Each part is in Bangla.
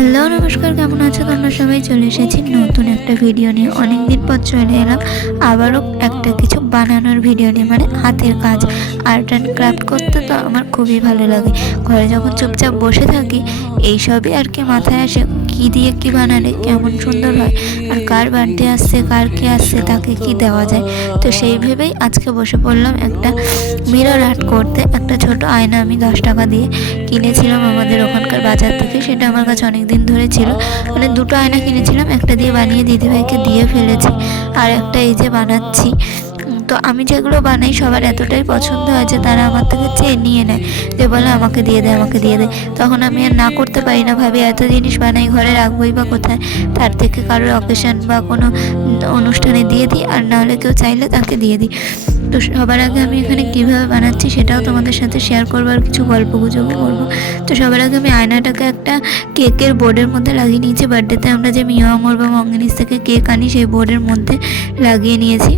হ্যালো, নমস্কার, কেমন আছো? তোমরা সবাই চলে এসেছি নতুন একটা ভিডিও নিয়ে। অনেক দিন পর চলে এলাম। আবারও একটা কিছু বানানোর ভিডিও নিয়ে মানে হাতের কাজ আর্ট অ্যান্ড ক্রাফট করতে তো আমার খুবই ভালো লাগে। ঘরে যখন চুপচাপ বসে থাকি, এইসবই আর কি মাথায় আসে। কী দিয়ে কী বানালে? কেমন সুন্দর হয়? আর কার বার্থডে আসছে, কার কে আসছে, তাকে কি দেওয়া যায়? তো সেই ভেবেই আজকে বসে পড়লাম একটা মিরর আর্ট করতে। একটা ছোট আয়না আমি দশ টাকা দিয়ে কিনেছিলাম আমাদের ওখানকার বাজার থেকে। সেটা আমার কাছে অনেক দিন ধরে ছিল। মানে দুটো আয়না কিনেছিলাম, একটা দিয়ে বানিয়ে দিদিভাইকে দিয়ে ফেলেছি, আর একটা এই যে বানাচ্ছি। তো আমি যেগুলো বানাই, সবার এতটাই পছন্দ হয় যে তারা আমার থেকে চেয়ে নিয়ে নেয়। যে বলে, আমাকে দিয়ে দেয় আমাকে দিয়ে দেয় তখন আমি আর না করতে পারি না, ভাবি এত জিনিস বানাই, ঘরে রাখবোই বা কোথায়, তার থেকে কারোর অকেশন বা কোনো অনুষ্ঠানে দিয়ে দিই, আর না হলে কেউ চাইলে তাকে দিয়ে দিই। তো সবার আগে আমি এখানে কীভাবে বানাচ্ছি সেটাও তোমাদের সাথে শেয়ার করব আর কিছু গল্প গুজবও করব। তো সবার আগে আমি আয়নাটাকে একটা কেকের বোর্ডের মধ্যে লাগিয়ে নিয়েছি। বার্থডেতে আমরা যে মিয়া অমর বা মঙ্গিনিস থেকে কেক আনি, সেই বোর্ডের মধ্যে লাগিয়ে নিয়েছি।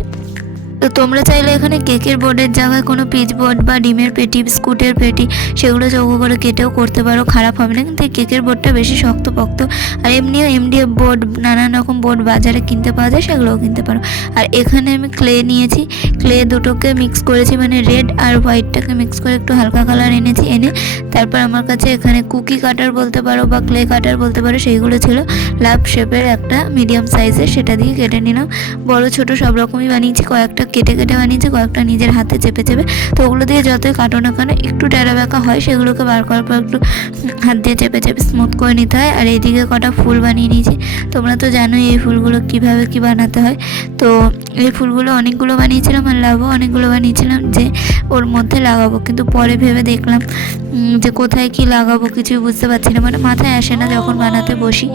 তো তোমরা চাইলে এখানে কেকের বোর্ডের জায়গায় কোনো পিচ বোর্ড বা ডিমের পেটি, বিস্কুটের পেটি সেগুলো চৌকো করে কেটেও করতে পারো, খারাপ হবে না। কিন্তু কেকের বোর্ডটা বেশি শক্তপোক্ত। আর এমনিও এমডিএফ বোর্ড, নানান রকম বোর্ড বাজারে কিনতে পাওয়া যায়, সেগুলোও কিনতে পারো। আর এখানে আমি ক্লে নিয়েছি। ক্লে দুটোকে মিক্স করেছি মানে রেড আর হোয়াইটটাকে মিক্স করে একটু হালকা কালার এনেছি, এনে তারপর আমার কাছে এখানে কুকি কাটার বলতে পারো বা ক্লে কাটার বলতে পারো, সেইগুলো ছিল। লাভ শেপের একটা মিডিয়াম সাইজের, সেটা দিয়ে কেটে নিলাম। বড়, ছোট সব রকমই বানিয়েছি, কয়েকটা কেটে কেটে বানিয়েছে, কয়েকটা নিজের হাতে চেপে চেপে। তো ওগুলো দিয়ে যতই কাটো না কেন, একটু টেরা ব্যাকা হয়, সেগুলোকে বার করার পর একটু হাত দিয়ে চেপে চেপে স্মুথ করে নিতে হয়। আর এইদিকে কটা ফুল বানিয়ে নিয়েছি। তোমরা তো জানোই এই ফুলগুলো কীভাবে কি বানাতে হয়। তো এই ফুলগুলো অনেকগুলো বানিয়েছিলাম আর লাভও অনেকগুলো বানিয়েছিলাম যে ওর মধ্যে লাগাবো। কিন্তু পরে ভেবে দেখলাম যে কোথায় কি লাগাবো কিছুই বুঝতে পারছি না। মানে মাথায় আসে না যখন বানাতে বসি।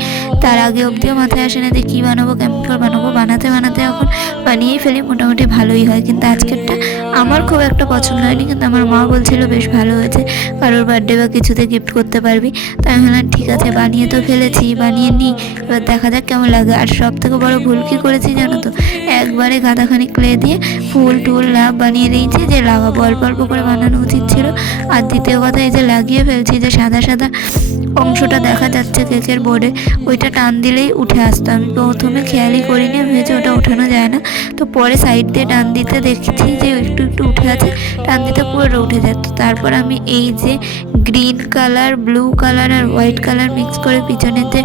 তার আগে অবধিও মাথায় আসে না যে কী বানাবো কেমন করে বানাবো। বানাতে বানাতে এখন বানিয়েই ফেলি, মোটামুটি ভালোই হয়। কিন্তু আজকেরটা আমার খুব একটা পছন্দ হয়নি। কিন্তু আমার মা বলছিল বেশ ভালো হয়েছে। কারোর বার্থডে বা কিছুতে গিফট করতে পারবি। তাই আমি বললাম, ঠিক আছে, বানিয়ে তো ফেলেছি, বানিয়ে নিই এবার দেখা যাক কেমন লাগে। আর সব থেকে বড় ভুল কী করেছি জানো তো? একবারে গাঁদাখানি ক্লে দিয়ে ফুল টুল লাভ বানিয়ে দিয়েছি, যে লাগাবো, অল্প অল্প করে বানানো উচিত ছিল। আর দ্বিতীয় কথা, এই যে লাগিয়ে ফেলছি, যে সাদা সাদা অংশটা দেখা যাচ্ছে কেকের বোর্ডে, ওইটা টান দিলেই উঠে আসতো। আমি প্রথমে খেয়ালই করিনি ভেবেছি ওটা ওঠানো যায় না। তো পরে সাইড দিয়ে টান দিতে দেখছি যে একটু একটু উঠে আছে, টান দিতে পুরো উঠে যেত তারপর আমি এই যে গ্রিন কালার, ব্লু কালার আর হোয়াইট কালার মিক্স করে পিছনেতে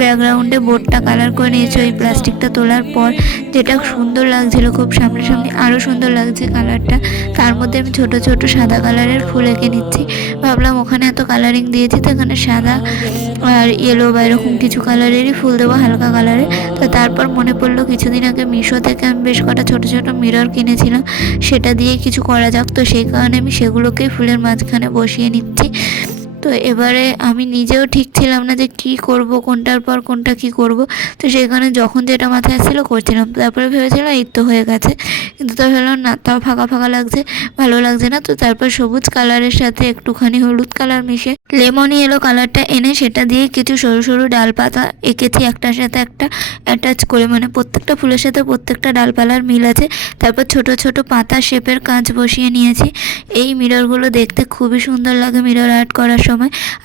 ব্যাকগ্রাউন্ডে বোর্ডটা কালার করে নিয়েছি, ওই প্লাস্টিকটা তোলার পর যেটা সুন্দর লাগছিল, খুব সামনাসামনি আরও সুন্দর লাগছে কালারটা। তার মধ্যে আমি ছোট ছোট সাদা কালারের ফুল এঁকে নিচ্ছি। ভাবলাম ওখানে এত কালারিং দিয়েছি তো এখানে সাদা আর ইয়েলো বা এরকম কিছু কালারেরই ফুল দেবো, হালকা কালারে তো তারপর মনে পড়ল কিছুদিন আগে মিশো থেকে আমি বেশ কটা ছোট ছোট মিরর কিনেছিলাম, সেটা দিয়ে কিছু করা যাক। তো সেই কারণে আমি সেগুলোকেই ফুলের মাঝখানে বসিয়ে নিচ্ছি। তো এবারে আমি নিজেও ঠিক ছিলাম না যে কি করব, কোনটার পর কোনটা কি করব। তো সেখানে যখন যেটা মাথায় আসছিল করছিলাম। তারপরে ভেবেছিলাম এই তো হয়ে গেছে। কিন্তু তো ভাবলাম, না, তাও ফাঁকা ফাঁকা লাগছে, ভালো লাগছে না। তো তারপর সবুজ কালারের সাথে একটুখানি হলুদ কালার মিশে লেমনি এলো কালারটা এনে সেটা দিয়ে কিছু সরু সরু ডালপাতা এঁকেছি একটার সাথে একটা অ্যাটাচ করে। মানে প্রত্যেকটা ফুলের সাথে প্রত্যেকটা ডালপালার মিল আছে। তারপর ছোট ছোট পাতা শেপের কাঁচ বসিয়ে নিয়েছি। এই মিররগুলো দেখতে খুবই সুন্দর লাগে মিরর আর্ট করার সময়।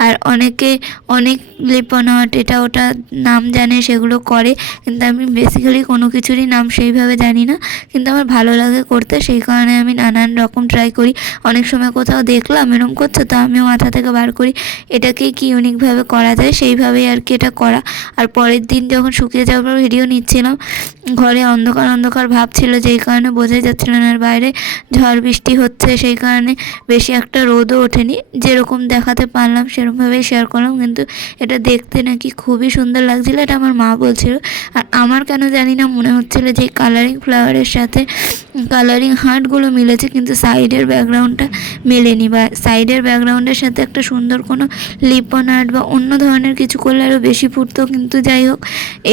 আর অনেকে, অনেক লিপন আর্ট এটা ওটা নাম জানে, সেগুলো করে। কিন্তু আমি বেসিক্যালি কোনো কিছুরই নাম সেইভাবে জানি না। কিন্তু আমার ভালো লাগে করতে, সেই কারণে আমি নানান রকম ট্রাই করি। অনেক সময় কোথাও দেখলাম এরকম করছে, তো আমিও মাথা থেকে বার করি। এটাকে কি ইউনিকভাবে করা যায়, সেইভাবেই আর কি এটা করা। আর পরের দিন যখন শুকিয়ে যাওয়ার পর ভিডিও নিচ্ছিলাম, ঘরে অন্ধকার অন্ধকার ভাব ছিল, যেই কারণে বোঝাই যাচ্ছিল না আর বাইরে ঝড় বৃষ্টি হচ্ছে, সেই কারণে বেশি একটা রোদও ওঠেনি। যেরকম দেখাতে পারলাম, সেরকমভাবেই শেয়ার করলাম। কিন্তু এটা দেখতে নাকি খুবই সুন্দর লাগছিল, এটা আমার মা বলছিল। আর আমার কেন জানি না মনে হচ্ছিল যে কালারিং ফ্লাওয়ারের সাথে কালারিং হার্টগুলো মিলেছে, কিন্তু সাইডের ব্যাকগ্রাউন্ডটা মেলেনি বা সাইডের ব্যাকগ্রাউন্ডের সাথে একটা সুন্দর কোনো লিপন আর্ট বা অন্য ধরনের কিছু করলে আরও বেশি ফুটতো, কিন্তু যাই হোক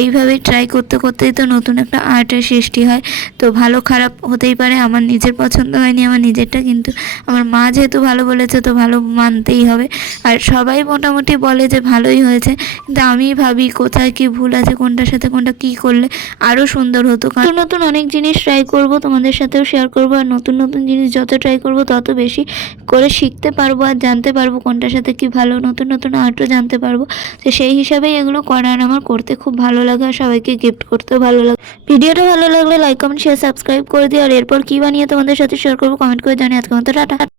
এইভাবেই ট্রাই করতে করতেই তো নতুন একটা আর্টের সৃষ্টি হয়। তো ভালো খারাপ হতেই পারে, আমার নিজের পছন্দ হয়নি, আমার নিজেরটা কিন্তু আমার মা যেহেতু ভালো বলেছে, তো ভালো মানতেই হবে। আর সবাই মোটামুটি বলে যে ভালোই হয়েছে, কিন্তু আমি ভাবি কোথায় কি ভুল আছে, কোনটার সাথে কোনটা কি করলে আরও সুন্দর হতো। নতুন নতুন অনেক জিনিস ট্রাই করব, তোমাদের সাথেও শেয়ার করব, আর নতুন নতুন জিনিস যত ট্রাই করব, তত বেশি করে শিখতে পারব আর জানতে পারব কোনটার সাথে কি ভালো, নতুন নতুন আর্টও জানতে পারব। তো সেই হিসাবেই এগুলো করার আমার করতে খুব ভালো লাগে আর সবাইকে গিফট করতেও ভালো লাগে। ভিডিওটা ভালো লাগলে লাইক কমেন্ট শেয়ার সাবস্ক্রাইব করে দিও। আর এরপর কী বানিয়ে তোমাদের সাথে শেয়ার করব কমেন্ট করে জানিয়ে আজকে মতো টাটা।